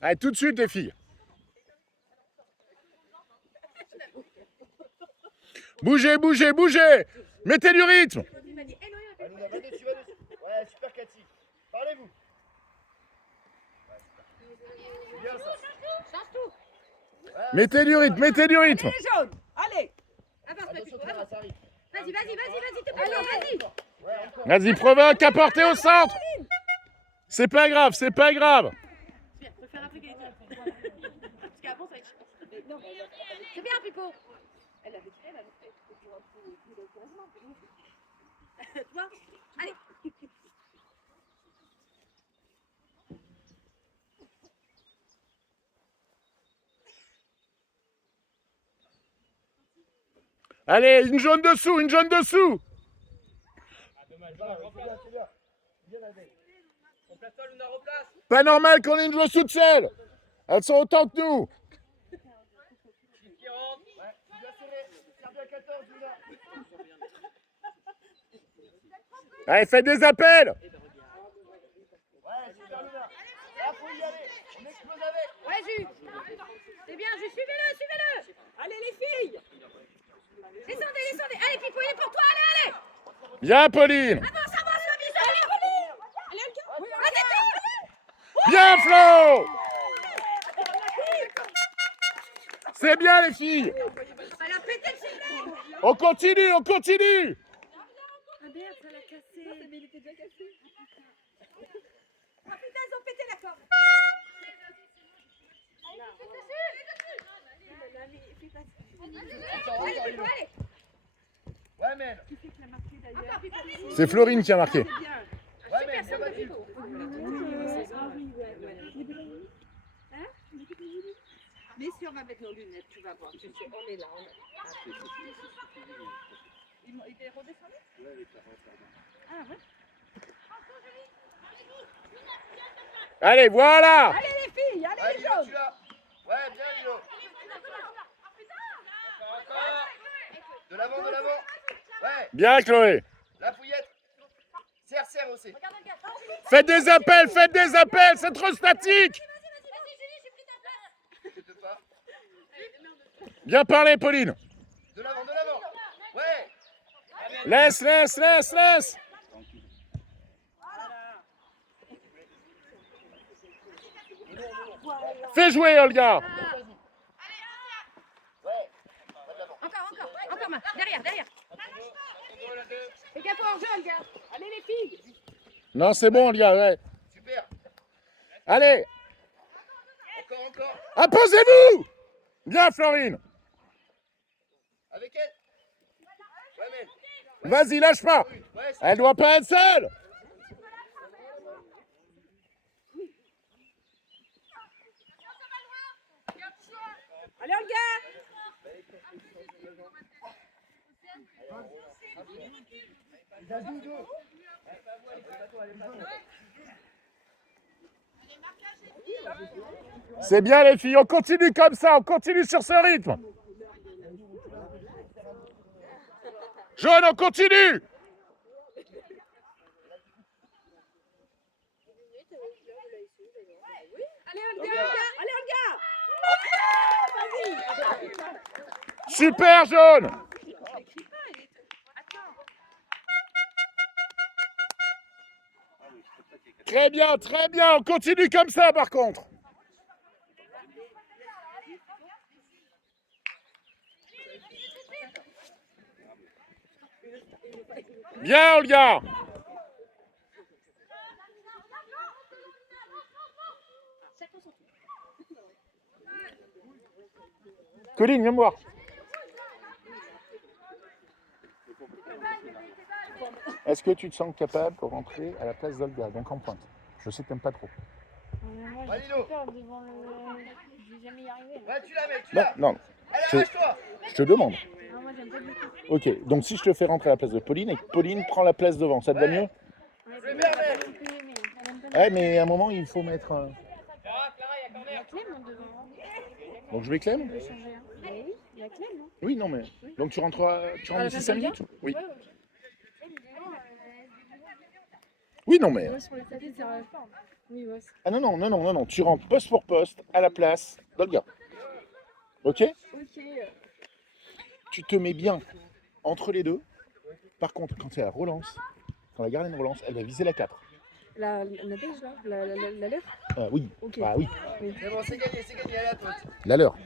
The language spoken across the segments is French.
Allez, tout de suite, les filles. Bougez, bougez, bougez. Mettez du rythme. Ouais, super Cathy. Parlez-vous. C'est bien ça. Mettez du rythme, mettez du rythme. Allez, les jaunes. Allez. Attention, Clara, ça arrive. Vas-y, t'es pas loin, vas-y. Ouais, encore. Vas-y, provoque, apportez au centre. C'est pas grave, c'est pas grave. Bien, faut faire un truc avec toi. Parce qu'avant, ça va être chiant. C'est bien, Pipo. Elle avait fait, elle avait fait. Tu vois? Allez. Allez, une jaune dessous, une jaune dessous. Pas normal qu'on ait une joueuse toute seule. Elles sont autant que nous. Allez, faites des appels. Ouais, Jus. C'est bien, Jus, suivez-le. Allez, les filles. Descendez. Allez, Pipo, il est pour toi, allez. Bien, Pauline. Avance, le bisou. Allez, Olga. Bien, Flo. C'est bien, les filles. Elle a pété le sifflet. On continue, on continue. Ah merde, ça l'a cassé. Mais il était déjà cassé. Ah putain, ils ont pété la corde. Allez, Pipo, allez. Ouais, mais. Encore, Pipo. C'est Florine qui a marqué. Ouais, mais bien battu. Messieurs, on va mettre nos lunettes, tu vas voir. Tu sais, on est là. Il est redescendu? Ah ouais. Allez, voilà. Allez, les filles, allez, Ouais, les Lilo, jaunes. tu l'as. Ouais, bien, Lilo. Encore. De l'avant. Ouais, Bien, Chloé. la fouillette. Serre aussi. Faites des appels, c'est trop statique. Je te pas. Bien parlé, Pauline. De l'avant. Ouais. Laisse. Fais jouer, Olga. Encore, main. Derrière. Fais gaffe au hors-jeu, Olga. Allez, les filles. Non, c'est bon, Olga, ouais. Super. Allez, Encore. imposez-vous. Bien, Florine. Avec elle. Ouais, mais. Vas-y, lâche pas. Ouais, Elle doit pas être seule. Allez, Olga. C'est bien, les filles. On continue comme ça. On continue sur ce rythme. Jaune, on continue. Allez, Olga. Allez, Olga. Vas-y. Super, jaune. Très bien. On continue comme ça, par contre. Bien, Olga. Colline, viens me voir. Est-ce que tu te sens capable pour rentrer à la place d'Olga, donc en pointe? Je sais que t'aimes pas trop. Moi, Ouais, j'ai Lilo. peur devant le. Je vais jamais y arriver. Ouais, tu l'as, mec. Non. Allez, Je- arrache-toi. Je te demande. Non, moi, j'aime pas du tout. Ok, donc si je te fais rentrer à la place de Pauline et que Pauline prend la place devant, ça te va mieux? Je vais faire, mec. Elle aime pas Ouais, mais à un moment, il faut mettre. la clé, mon devant. Donc je vais Clem? On peut changer. Oui, la clé, non? Oui, non, mais. Donc tu rentres ici 5 minutes? Oui. Oui, non, mais... Moi, sur le tapis, c'est un forme. Oui, ouais. Ah non, tu rentres poste pour poste, à la place d'Olga. Ok? Ok. Tu te mets bien entre les deux. Par contre, quand c'est la relance, quand la gardienne relance, elle va viser la 4. La belge, là la leur. Oui, Ok. ah oui, C'est bon, c'est gagné, allez à toi. la leur.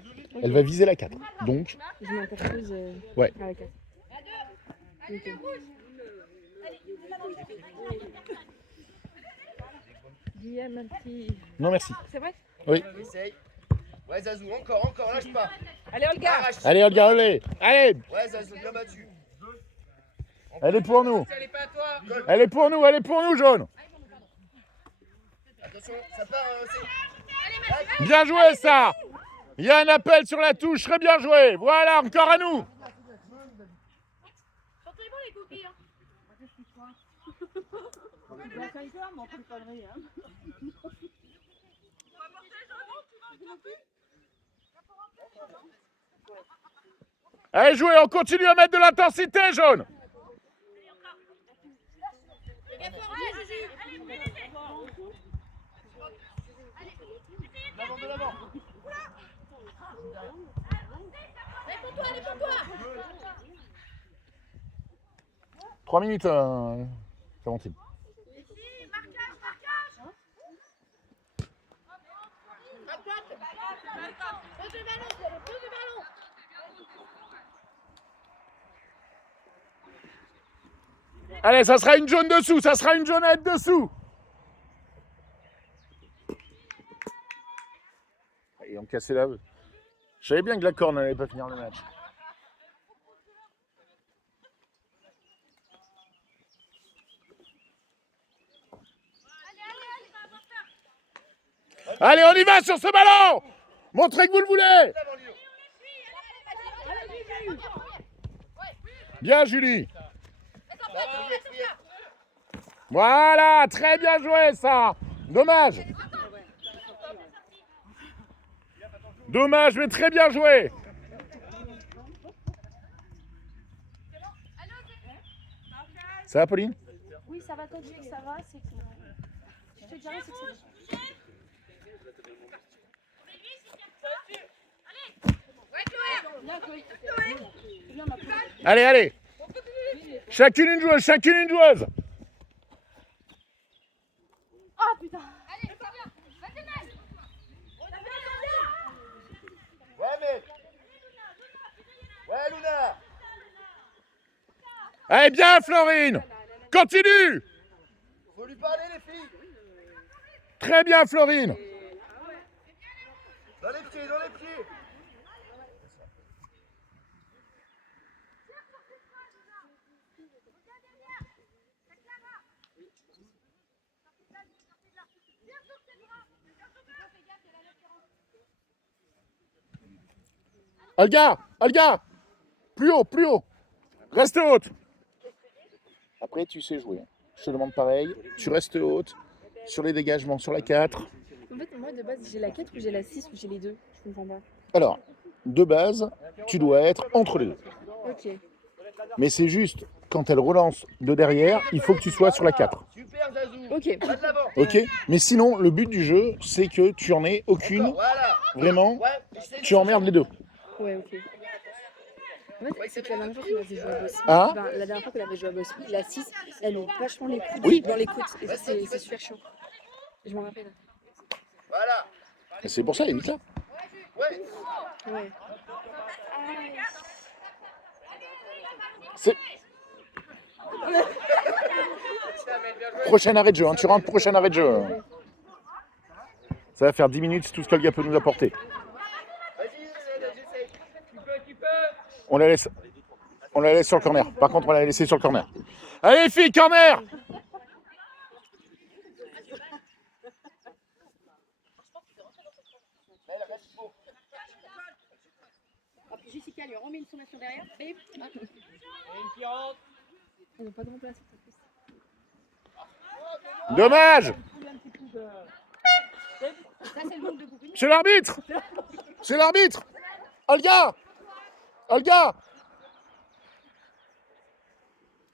Elle va viser la 4. Donc, Je m'interpose Ouais. à la 4. Ok. Guillaume, un petit... non merci. C'est vrai? Essaye. Ouais, Zazou, encore, lâche pas. Allez, Olga. Arrache. Allez Olga, allez. Allez, Ouais, Zazou, bien battu. elle est pour nous. Elle est pour nous, jaune. Attention, ça part, c'est... Bien joué ça. Il y a un appel sur la touche, très bien joué. Voilà, encore à nous. Sortez-moi les cookies. Hein. Allez, jouez, on continue à mettre de l'intensité, jaune. De l'avant. Allez pour toi, allez pour toi. 3 minutes, Clémentine. À droite. Pose le ballon, pose le ballon. Allez, ça sera une jaune dessous, ça sera une jaunette dessous. Ils ont cassé la... Je savais bien que la corne n'allait pas finir le match. Allez, on y va sur ce ballon. Montrez que vous le voulez. Bien, Julie. Voilà, très bien joué ça. Dommage. Dommage, mais très bien joué. Ça va, Pauline? Oui, ça va, quand tu dis que ça va, c'est que... Je te dirais, c'est que c'est bon. Allez, allez. Chacune une joueuse, chacune une joueuse. Ah, putain. Ouais, mais... Ouais, Luna. Allez, bien, Florine. Continue. Faut lui parler, les filles. Très bien, Florine. Dans les pieds, dans les pieds. Olga, Olga. Plus haut, plus haut. Reste haute. Après, tu sais jouer. Je te demande pareil. Tu restes haute. Sur les dégagements, sur la 4. En fait, moi, de base, j'ai la 4 ou j'ai la 6 ou j'ai les deux. Je comprends pas. Alors, de base, tu dois être entre les deux. Ok. Mais c'est juste, quand elle relance de derrière, il faut que tu sois sur la 4. Super, Zazou. Ok. Va de l'avant. Ok? Mais sinon, le but du jeu, c'est que tu en aies aucune. Voilà. Vraiment, Ouais, essaye de- tu emmerdes les deux. Ouais, ok. En fait, c'est que la dernière fois qu'on avait joué à Bosby, Ah. ben, la dernière fois qu'on avait joué à Bosby, la 6, elle met vachement les coudes Oui. dans les côtes. Et ça, c'est super chiant. Je m'en rappelle. Voilà. Et c'est pour ça, évite là. Ouais. Ouais. C'est... Prochain arrêt de jeu, hein. Tu rentres, prochain arrêt de jeu. Ça va faire 10 minutes, c'est tout ce qu'Olga peut nous apporter. Vas-y, j'essaye. On la laisse sur le corner. Par contre, on l'a laissé sur le corner. Allez, filles, corner! Jessica lui remet une sommation derrière. Bim. Ils n'ont pas de remplaçant. Dommage! Ça, c'est le manque de goût. C'est l'arbitre! C'est l'arbitre! Olga! Olga!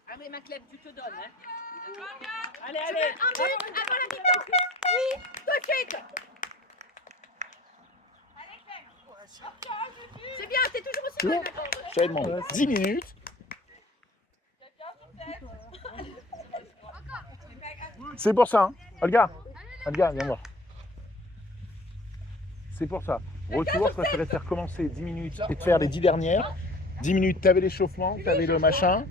Ah, mais ma clef, tu te donnes. Hein. Allez, allez. Un but avant la mi-temps. Oui, tout de suite. C'est bien, t'es toujours aussi Tu bonne. vois, je t'avais demandé 10 minutes. C'est pour ça, hein. Olga, viens voir. C'est pour ça. Retour, je préférais faire commencer 10 minutes et de faire les 10 dernières. 10 minutes, t'avais l'échauffement, t'avais le machin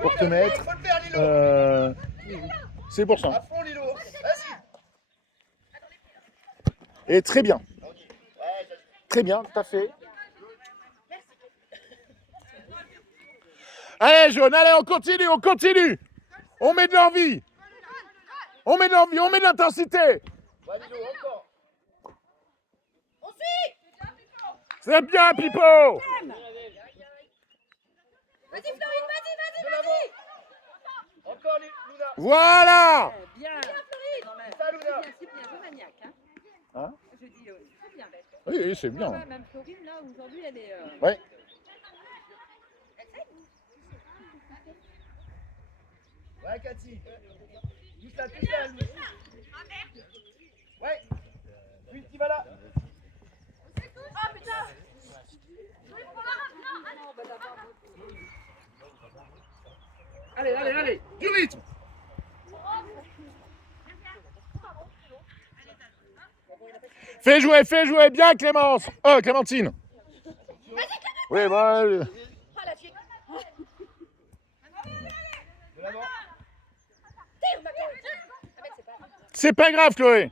pour te mettre. Faut le faire, Lilo. C'est pour À ça. fond, Lilo. Vas-y. Et très bien. Très bien, tout à fait. Allez, jaune, allez, on continue, on continue. On met de l'envie. On met de l'envie, on met de l'intensité. Va, Lilo, encore. On suit. C'est bien, Pipo. Vas-y, Florine, De l'avant. Encore, Luna. Voilà. Bien. C'est ça, Luna. C'est bien, c'est maniaque. Hein. Hein? Je dis, c'est bien, bête. Oui, oui, c'est Ah bien. ouais, même Florine, là, aujourd'hui, elle est. Ouais. Ouais, Cathy. Pousse la touche là, Louis. Ouais. Une qui va là. Oh putain. Allez, allez, allez. Du rythme. Fais jouer, bien Clémence. Oh, Clémentine. Oui, bah. Oh la chienne. De l'avant. Tire, ma gueule. Ah, mec, c'est pas grave. C'est pas grave, Chloé.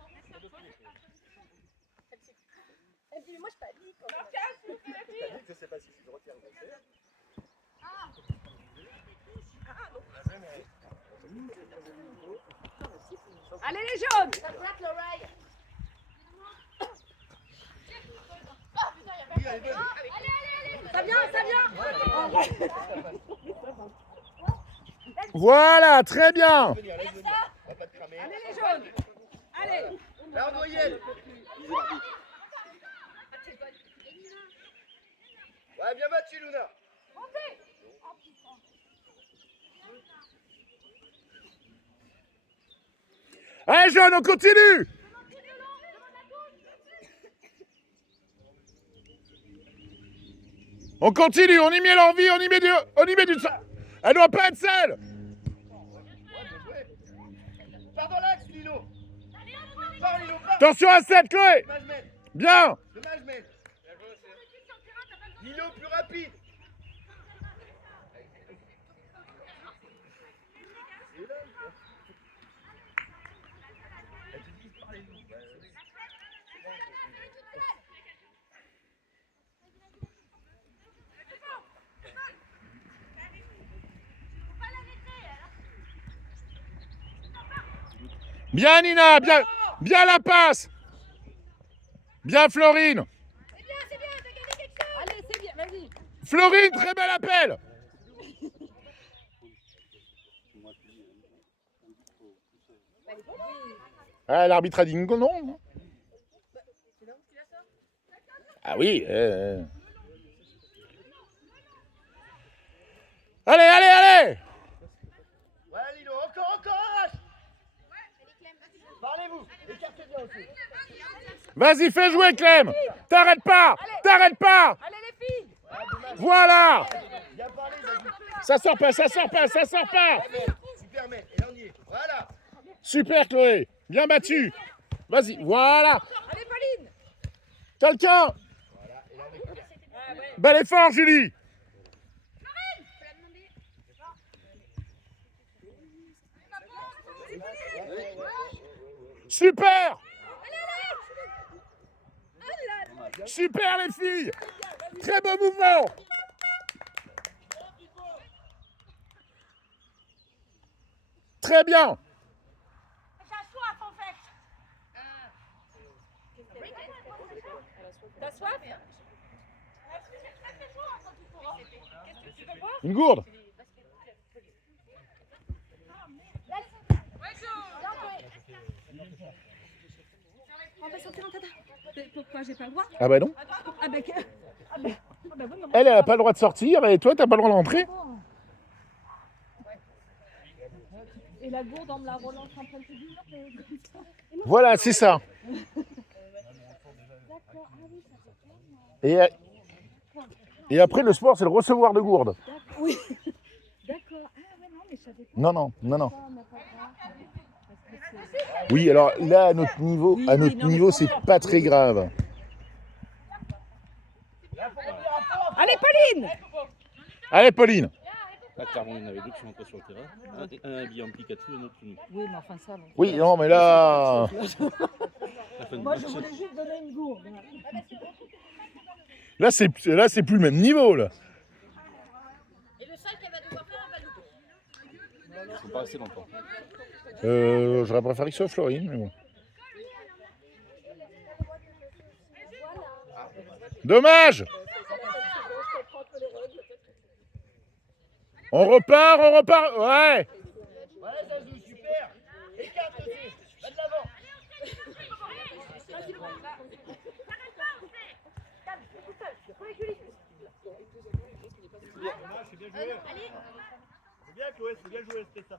Et puis, moi, je pas dit. Je sais pas si tu le retires. Allez, les jaunes. Ça flatte l'oreille. Ça vient, ça vient. Voilà, très bien. Venir, laisse venir. On va pas te cramer. Allez, les jaunes. Allez. Là, on Noyelle. Ouais, bien battu, Luna. Allez, jaune, on continue. On continue, on y met l'envie, on y met du... Elle doit pas être seule. Ouais, bien joué. Pars dans l'axe, Lilo. Pars, Lilo, pars. Attention à 7, Chloé. Dommage, mène. Bien. Dommage, mène. Lilo, plus rapide. Bien, Nina, bien la passe. Bien, Florine. C'est bien, t'as gagné quelque chose. Allez, c'est bien. Vas-y. Florine, très bel appel. Ah, l'arbitre a dit non. Ah oui. Allez. Ouais, Lilo, encore, arrache. Parlez-vous. Écartez bien aussi. Vas-y, fais jouer, Clem. T'arrêtes pas. Allez, les filles. Voilà. Bien parlé, Zazie. Ça sort pas. Super, mène. Et là, on y est. Voilà. Super, Chloé. Bien battu. Vas-y, voilà. Allez, Pauline. Quelqu'un. Voilà. Et là, on est couvert. Ah, ouais. Bel effort, Julie. Super. Super, les filles. Très beau mouvement. Très bien. T'as soif? Une gourde. On va sortir en tata. Pourquoi j'ai pas le droit? Ah bah non. Ah bah, oui, mais Elle n'a pas le droit de sortir et toi, t'as pas le droit d'entrer. Et Et la gourde, on me la relance en plein figure. Voilà, c'est ça. D'accord, ah oui, ça fait bien. Et après, le sport, c'est le recevoir de gourde. Oui. D'accord. Ah ouais, non, mais je savais pas. Non, non, non, non. Ça, on n'a pas le droit. Parce que c'est- Oui, alors là, à notre niveau, Oui, oui, non, mais c'est pas très grave. Allez, Pauline! Allez, Pauline. Là, clairement, il y en avait deux qui sont rentrés sur le terrain. Un habillé en Pikachu et un autre tout nu. Oui, mais enfin ça. Bon. Oui, non, mais là, La fin de Moi, je match. voulais juste donner une gourde. là, c'est plus le même niveau, là. Et le seul qu'elle va devoir faire, elle va louper. Ils sont pas restés longtemps. J'aurais préféré que ce soit Florine, mais bon. Dommage. On repart, ouais. Ouais, Zazou, super. Écarte aussi. Va de l'avant. C'est bien, Chloé, c'est bien joué, c'était ça.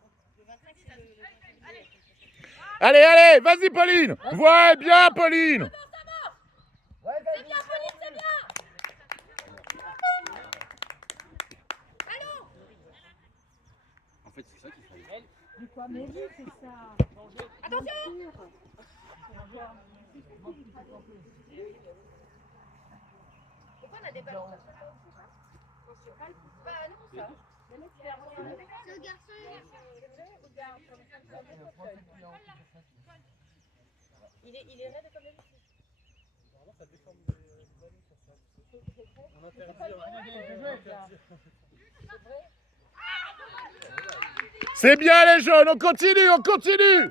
Allez, vas-y, Pauline. Ouais, bien, Pauline. Ouais, C'est bien, Pauline, c'est bien. En fait, c'est ça qu'il fallait. Mais quoi, mais oui, c'est ça. Attention. Pourquoi on a des ballons comme ça? Bah non, ça. Il est raide comme d'habitude. C'est bien, les jeunes. On continue.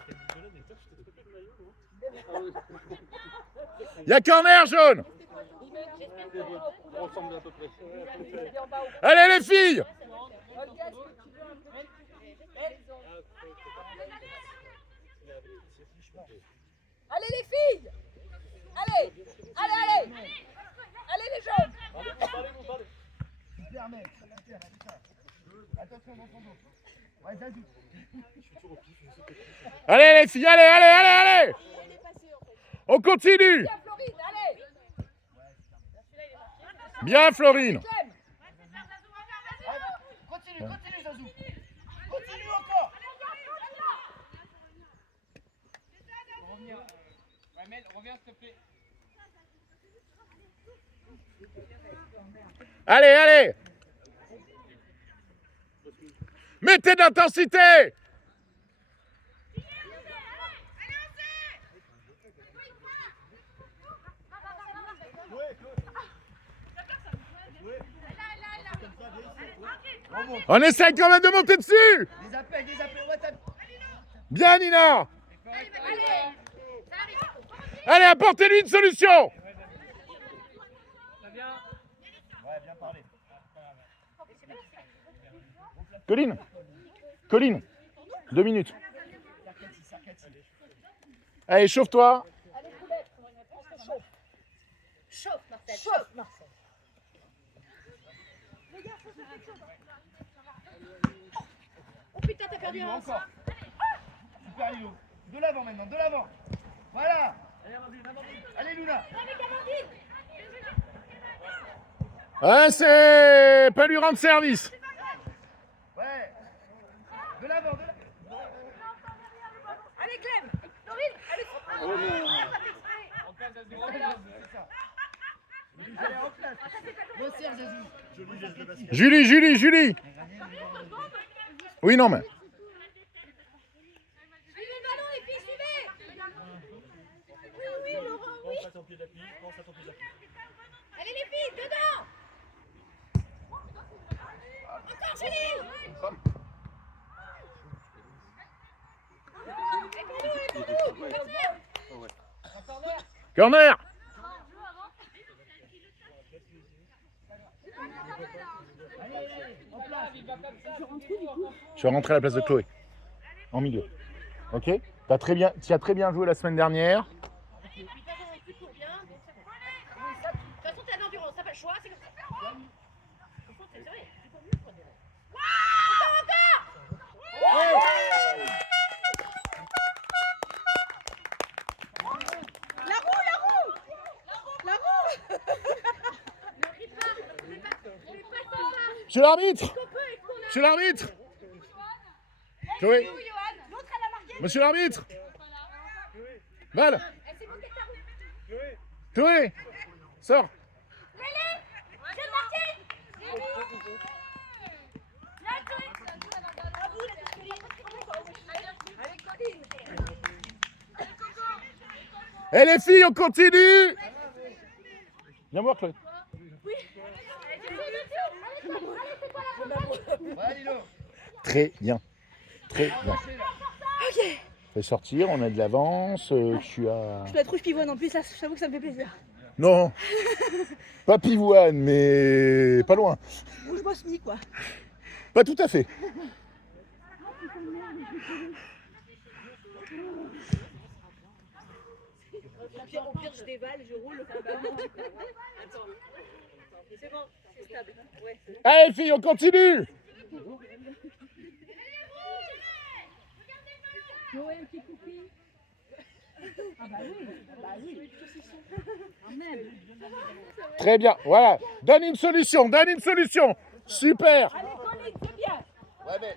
Il y a corner, jaune. On ressemble à peu près. Allez, les filles. Allez, les filles! Allez! Allez, les jeunes! Super, mec. Super, c'est ça. Attention dans son dos. Ouais, Zazou. Allez, les filles, allez. On continue. Viens, Florine, allez! Bien, Florine. Clem! Continue, Zazou. Continue encore. Allez. Mettez de l'intensité. On essaye quand même de monter dessus. Des appels. Ouais, t'as... Bien, Nina. Allez, apportez-lui une solution. Ouais, bien parlé. Colline, 2 minutes. Allez, chauffe-toi. Chauffe, Marcel. Chauffe, Marcel! Oh putain, t'as perdu un. Encore. Super, Lilo. De l'avant maintenant, de l'avant. Voilà. Allez, Luna. Ouais, c'est pas lui rendre service. Ouais. De l'avant, Allez, Clem! Florine, allez! Allez, en place. Resserre, Zazou. Julie. Oui, non, mais. Suivez le ballon, les filles, suivez. Oui, Laurent, oui. Allez, les filles, dedans. Encore, Julie. Et pour nous. Corner. Je vais rentrer à la place de Chloé. En milieu. Ok? Tu as très bien joué la semaine dernière. De toute façon, t'as de l'endurance, t'as pas le choix, c'est comme ça. C'est vrai, c'est pour mieux, quoi. Encore, encore. Monsieur l'arbitre. Monsieur l'arbitre. Chloé. Monsieur l'arbitre. Val. Chloé. Sors. Et les filles, on continue. Viens voir, Chloé. Très bien. Très bien. Ok. Fais sortir, on a de l'avance. Tu as. Je dois être rouge pivoine en plus, ça, j'avoue que ça me fait plaisir. Non. Pas pivoine, mais pas loin. Rouge Bosnie, quoi. Pas tout à fait. Au pire, je dévale, je roule. Attends. C'est bon, c'est stable. Ouais. Allez, filles, on continue. Noël qui coupille. Ah bah oui. Quand même. Très bien, voilà. Donne une solution, donne une solution. Super. Allez, Colline, c'est bien. Ouais, mais.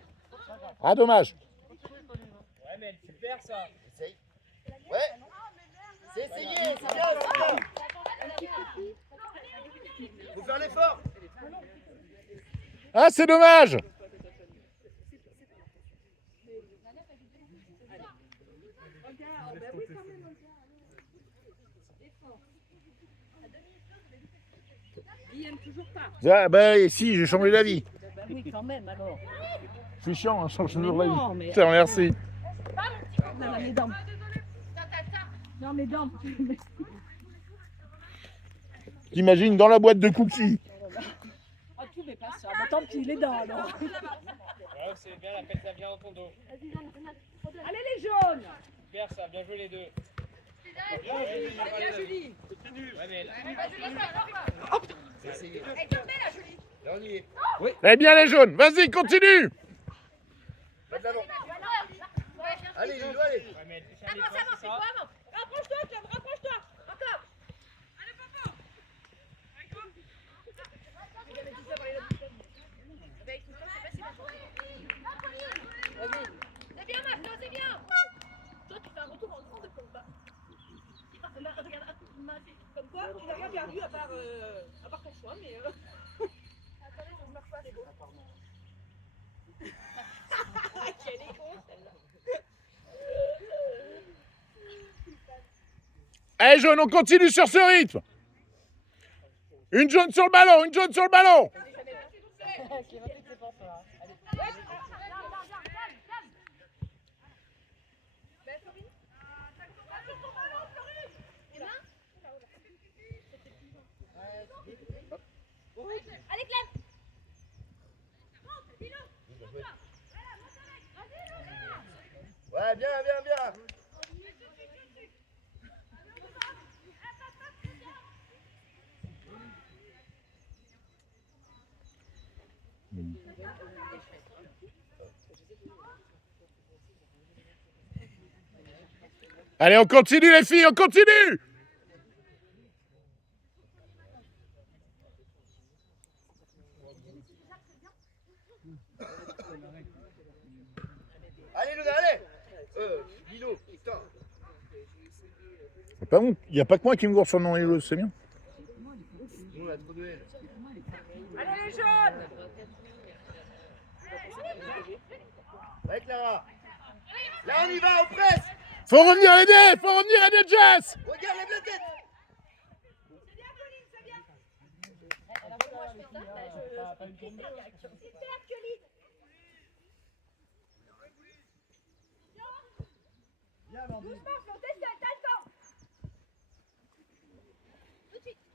Ah, dommage. Ouais, mais super ça. Essaye. Ouais. C'est essayé, c'est bien, c'est bien. Faut faire l'effort. Ah, c'est dommage. Il aime toujours pas. Ah, bah, si, j'ai changé d'avis. Bah oui, quand même, alors. Je suis chiant, hein, je change toujours non, d'avis. mais- Je te remercie. Non, mes dents. Non, mes dents. T'imagines dans la boîte de cookies. Ah, tu mets pas ça. Bah, tant pis, les dents, alors. Ouais, c'est bien, la pète ça vient dans ton dos. Allez, les jaunes. Super ça, bien joué les deux. Bien, Julie. Ouais, mais Là, on y est. Eh bien, les jaunes, vas-y, continue. Va de l'avant. Allez, Lilo, allez. ouais, mais elle fait un effort, c'est ça. Rapproche-toi, Clem, rapproche-toi. Encore. C'est bien, Marco, c'est bien. Toi, tu fais un retour en grande combat. Regarde, comme quoi, tu n'as rien perdu à part ton choix, mais. Attendez, je me refaire les beaux. Quelle est con, celle-là. Allez, jaune, on continue sur ce rythme. Une jaune sur le ballon, une jaune sur le ballon. Allez, Clem. Ouais, bien, bien, bien. Allez, on continue, les filles, on continue. Allez, Luna, allez. Lilo, putain. C'est pas bon, il n'y a pas que moi qui me gourde sur le nom et c'est bien. Nous, on a trop de haine. Allez, les jaunes. Ouais, Clara. Là, on y va, on presse. Faut revenir aider, faut revenir aider Jess. Regarde, lève la tête. Viens, Amandine.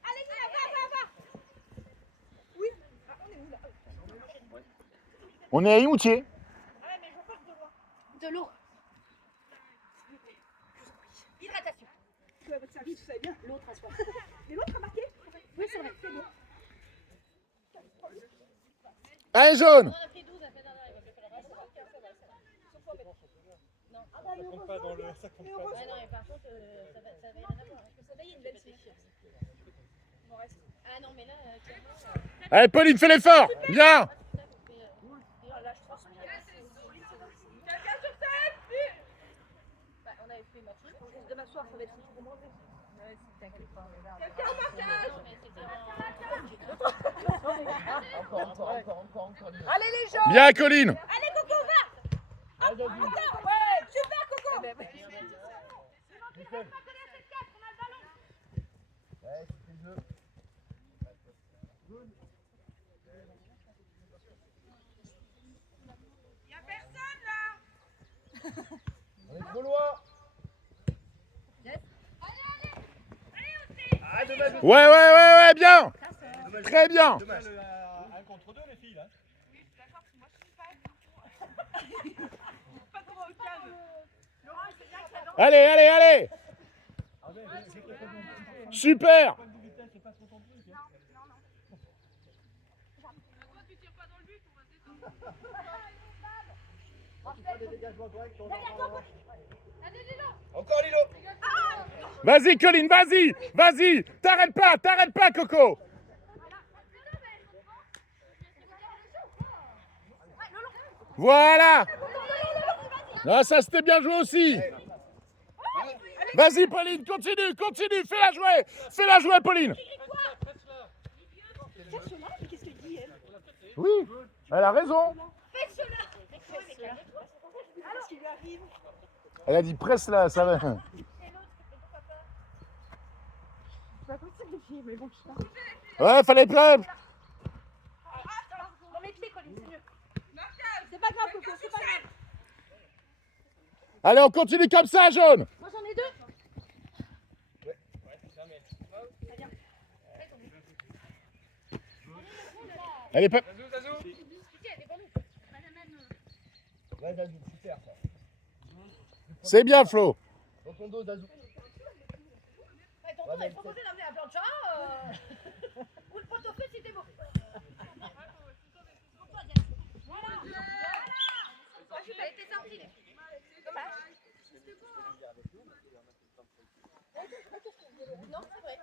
Allez, Nina, va. Oui. Ah, on est où, là? On est à Imoutier. De l'eau. Hydratation. Tu vas à votre service, vous savez bien. L'autre, à soi. Mais l'autre a marqué. Oui, c'est vrai, c'est bon. Allez, jaune. On a pris 12, elle fait dernière, il va faire le reste. Non. Ça compte pas dans le. Ça compte pas. Ouais, non, mais par contre, ça va rien à voir. Parce que ça va, il y a une belle série. Il m'en reste. non, mais là, clairement, Allez, Pauline, fais l'effort. Bien. on avait fait match. Demain soir, ça va être pour moi. Quelqu'un au marquage. Non, mais c'était Encore. Allez les gens. Bien, Colline. Allez, Coco, va. Encore. Ouais. Super, Coco. Ouais, c'est le jeu. Y'a personne là. On est trop loin. Ah, dommage. Ouais, bien. Très bien. Dommage. Un contre deux, les filles, là. Pas trop au calme. Laurent, c'est bien que ça danse. Allez. Super. Toi, tu tires pas dans le but, on va se détendre. Allez, Lilo. Encore Lilo. Vas-y, Colline, vas-y. T'arrêtes pas, Coco. Voilà. Ah, ça c'était bien joué aussi. Vas-y, Pauline, continue. Fais-la jouer, Pauline. Qu'est-ce qu'elle dit, elle? Oui, elle a raison. Qu'est-ce qui lui arrive? Elle a dit presse là, ça va. C'est pas comme ça que les filles, mais bon, je sais pas. Ouais, fallait prendre. Dans mes pieds, Colline, c'est mieux. C'est pas grave, Coco, c'est pas grave. Allez, on continue comme ça, jaune. Moi, j'en ai deux. Elle est pas... Zazou. Ouais, Zazou, super ça. C'est bien, Flo. Dans ton dos, Zazou. Tonton, il proposé d'amener un plancha. Ou le pot-au-feu, c'était beau. Voilà. Elle était sortie, les filles. Dommage. Non, c'est vrai.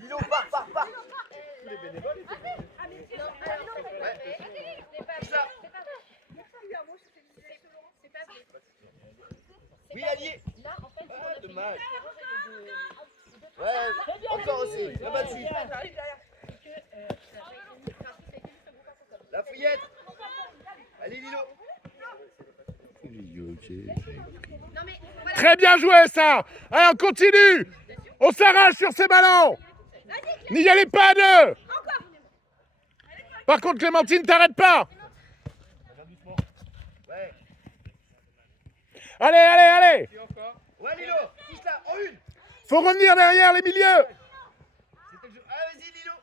Lilo, pars. Les bénévoles étaient c'est pas vrai. Oui, allié. Là, en fait, Ah, dommage. Ouais, encore aussi. La battue. La fouillette. Allez, Lilo. Non, mais voilà. Très bien joué, ça. Allez, on continue. On s'arrache sur ces ballons. N'y allez pas à deux. Par contre, Clémentine, t'arrêtes pas. Ouais. Allez. Et encore. Ouais, Lilo. Touche là, en une. Faut revenir derrière les milieux. C'était le jeu. Ah, vas-y, Lilo.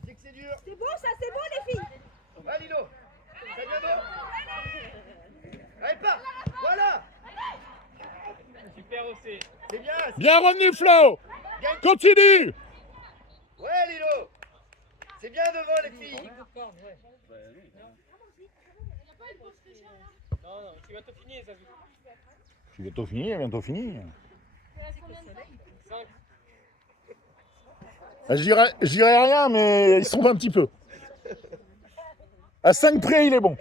Je sais que c'est dur. C'est beau, ça, c'est beau, les filles. Va, Lilo. Ça vient d'où? Allez, pas. Voilà. Super haussé. C'est bien. Bien revenu, Flo. Continue. Ouais, Lilo. C'est bien devant, les filles. Non, tu vas te finir, Zazou. Tu bientôt fini. 5. Je dirais rien, mais ils se trompent un petit peu. À 5 près, il est bon.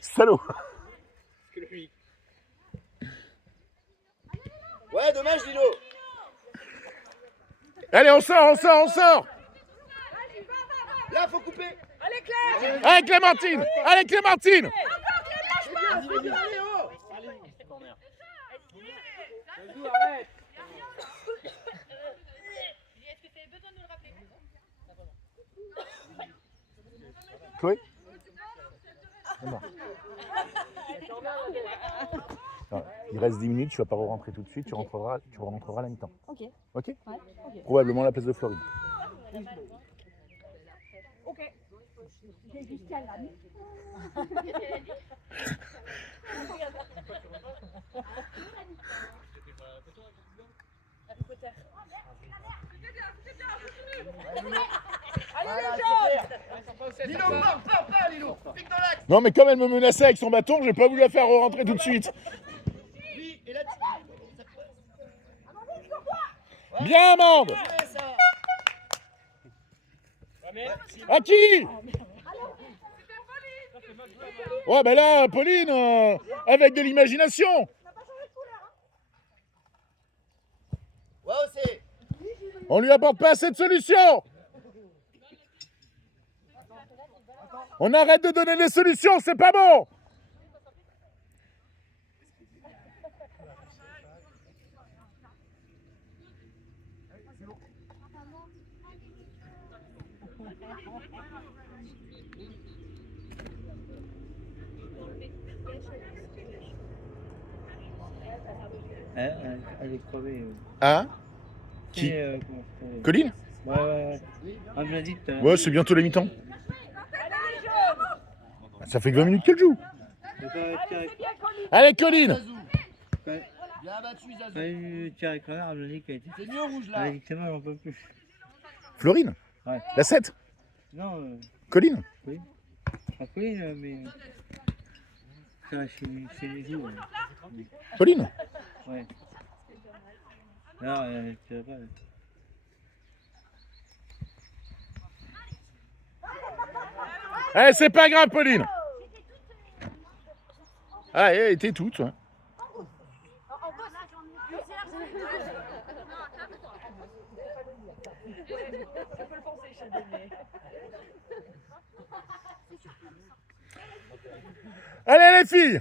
Salaud. Que lui. Ouais, dommage, Lilo. Allez, on sort. Là, faut couper. Allez, Claire. Allez, Clémentine. Vas-y, oh. Zazou, arrête. Est-ce que tu as besoin de le rappeler? Chloé. Non. Non, il reste 10 minutes, tu vas pas rentrer tout de suite, tu rentreras à la mi-temps. Ok. Ok. Ouais, ok. Probablement la place de Floride. Ok. J'ai jusqu'à là. Voilà, super. Lilo, pars, Lilo. Pique dans l'axe. Non, mais comme elle me menaçait avec son bâton, j'ai pas voulu la faire rentrer tout de suite. Oui, et là, Bien, Amande. Jouez ça. À qui? Ouais, ben là, Pauline, avec de l'imagination. Ouais, aussi. On lui apporte pas assez de solutions. On arrête de donner des solutions, c'est pas bon. Elle est crevée. Hein? Qui? Comment ça s'appelle Colline? Ouais. Ah, je l'ai dit tout à l'heure. Ouais, c'est bientôt la mi-temps. Ça fait que 20 minutes qu'elle joue. Allez, Colline. Bien battu, Zazou. Quand il tire avec Renard, elle me dit qu'elle était. C'est mieux rouge Elle là. a dit que c'est mal, j'en peux plus. Florine? Ouais. La 7? Non, Colline? pas Pauline, mais. Ça, chez les joues. Pauline? Ouais. Non, elle tire pas. Eh, c'est pas grave, Pauline. Ah, elle était toute. Ouais. Allez, les filles.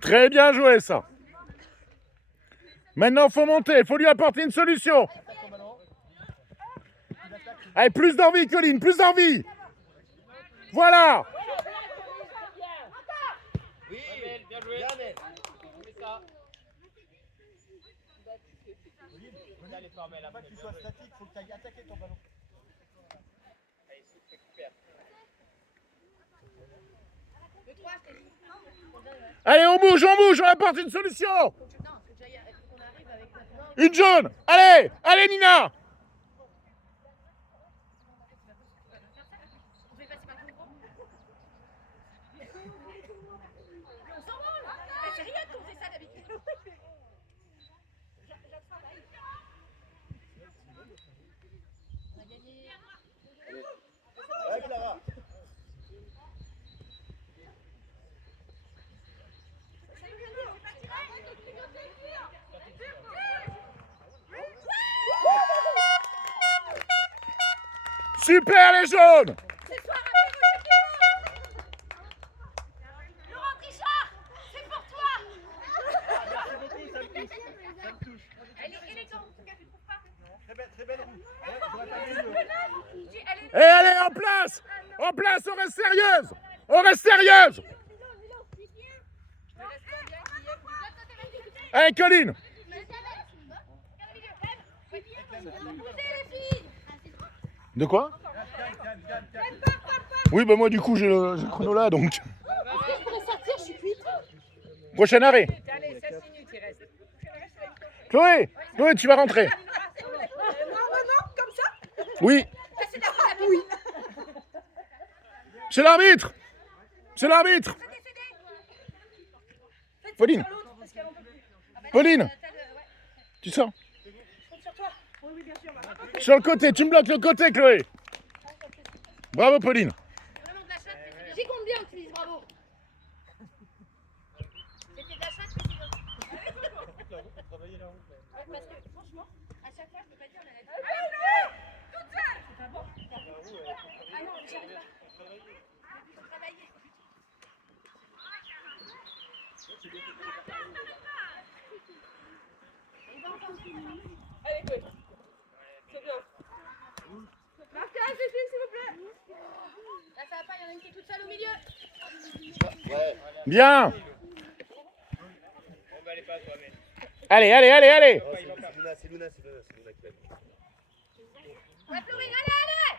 Très bien joué, ça. Maintenant, il faut monter, il faut lui apporter une solution. Allez, plus d'envie, Colline, plus d'envie. Voilà. Oui, Bien joué. bien Amel. C'est ça. Regarde les formes, là. Faut pas que tu sois statique, faut que tu ailles attaquer ton ballon. Allez, récupère. Allez, on bouge, on apporte une solution. Une jaune. Allez, allez, Nina. C'est rien qu'on fait ça d'habitude. Ouais, Clara. Super, les jaunes. Laurent Trichard, c'est pour toi. Elle est élégante, en tout cas, tu trouves pas? Très belle roue. Et allez, en place, on reste sérieuse. On reste sérieuse. Allez, Colline. De quoi? Oui, bah moi du coup j'ai le chrono là donc. Prochain arrêt. Allez, 7 minutes, il reste. Chloé, tu vas rentrer. Non, comme ça. Oui. C'est l'arbitre. C'est l'arbitre. Pauline. Pauline. Tu sors. Sur le côté, tu me bloques le côté, Chloé. Bravo, Pauline. J'y compte bien que tu dises bravo. C'était de la chatte, mais parce que franchement, à chaque fois, je peux pas dire la nature. Toute seule. C'est pas bon. Ah non, j'arrive pas. Travailler. Allez, go. C'est bien. Marquage, les filles, s'il vous plaît. Là, ça va pas, il y en a une qui est toute seule au milieu. Ouais. Bien. Bon, bah, allez pas, toi, mais. Allez. C'est Luna qui va. Ouais, Florine, allez.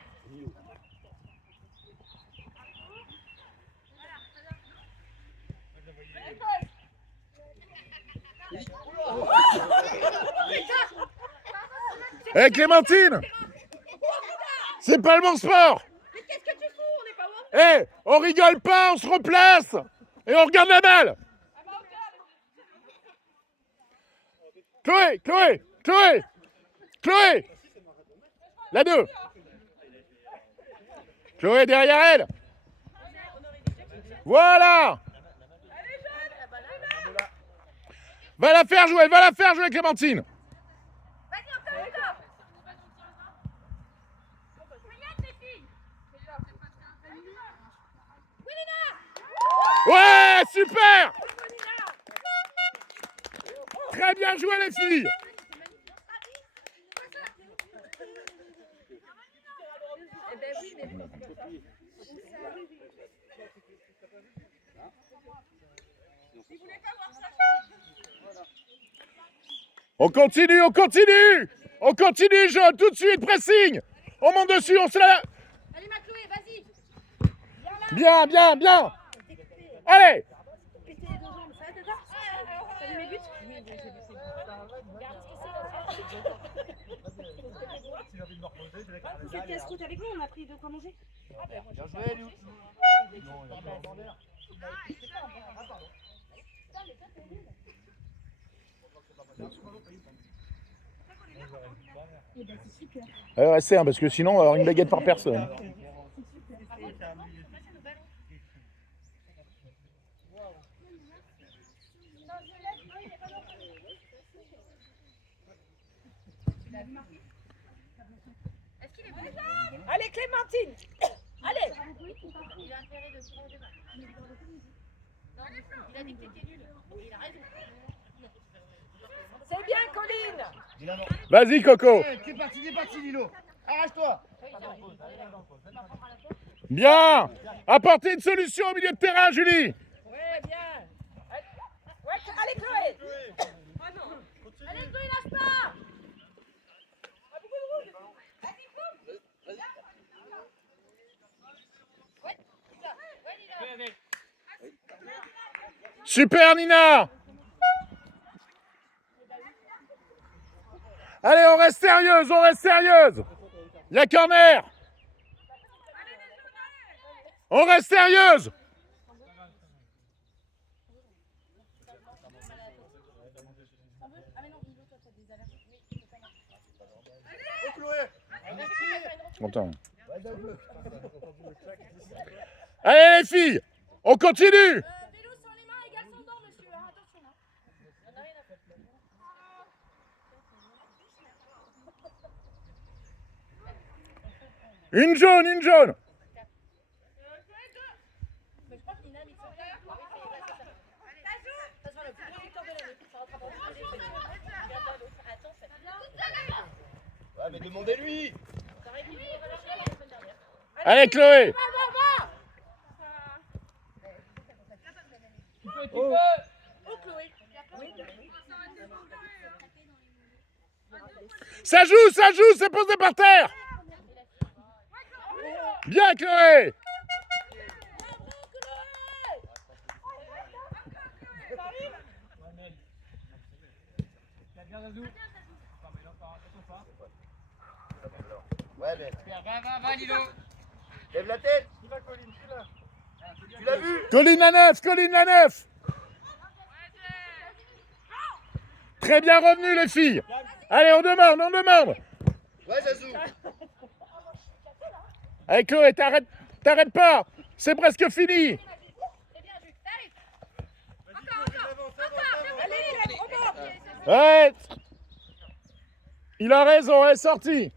Hé, Clémentine. C'est pas le bon sport. Mais qu'est-ce que tu fous? On n'est pas où? Eh, on rigole pas, on se replace et on regarde la balle. Chloé, Chloé, Chloé, Chloé. La 2. Chloé derrière elle. Voilà. Va la faire jouer, Clémentine. Vas-y, encore. Regarde les filles. Ouais, super. Très bien joué les filles. Eh ben oui, mais On continue, on continue. On continue, Jaune, tout de suite, pressing. On monte dessus, on se la... Allez, ma Chloé, vas-y. Bien, bien, bien. Allez. péter les deux jambes, ça va, t'as ça? T'as vu mes buts? Oui, j'ai vu ses buts. Regarde ce que c'est. Vous faites casse-croûte avec nous, on a pris de quoi manger? Bien joué, Lou. Restez, parce que sinon on va avoir une baguette par personne. Allez, Clémentine! Allez! Il a intérêt de tirer des balles. Non, il a dit que t'étais nul. Il a raison. C'est bien, Colline! Vas-y, Coco. C'est parti, Lilo. Arrache-toi. Bien. Apportez une solution au milieu de terrain, Julie. Ouais, bien! Ouais, allez, Chloé! Ah non! Allez, Chloé, lâche pas. Super, Nina. Allez, on reste sérieuse, on reste sérieuse. Il y a corner. On reste sérieuse. Attends. Allez les filles, on continue. Vélo sur les mains, égale son dent, monsieur. Hein, attention. Hein. On a rien à faire. Une jaune, une jaune. Mais je crois qu'il a mis son terrain. Ça sera le plus gros victoire de l'année. Ça rattrape en plus les Attends, ça fait. Ouais, mais demandez-lui. Ça aurait été la semaine dernière. Allez Chloé. Oh, Chloé! Ça joue, c'est posé par terre. Bien Chloé. Ouais, mais. Va, Lilo. Lève la tête. Tu l'as vu? Colline la neuf. Très bien revenu les filles. Allez, on demande. Ouais, Zazou. Allez Chloé, t'arrêtes pas. C'est presque fini. C'est bien, Jules. T'arrives. Encore. Allez, remonte! Ouais. Il a raison, elle est sortie.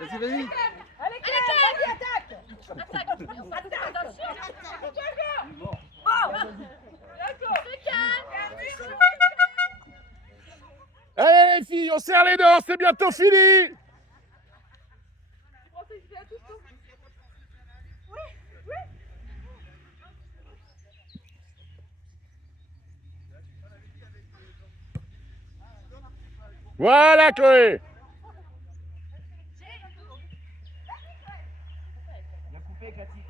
Vas-y. Allez, Claire, vas-y, attaque! Attention. Allez les filles, on serre les dents, c'est bientôt fini. Voilà, Chloé. Bien coupé, Cathy.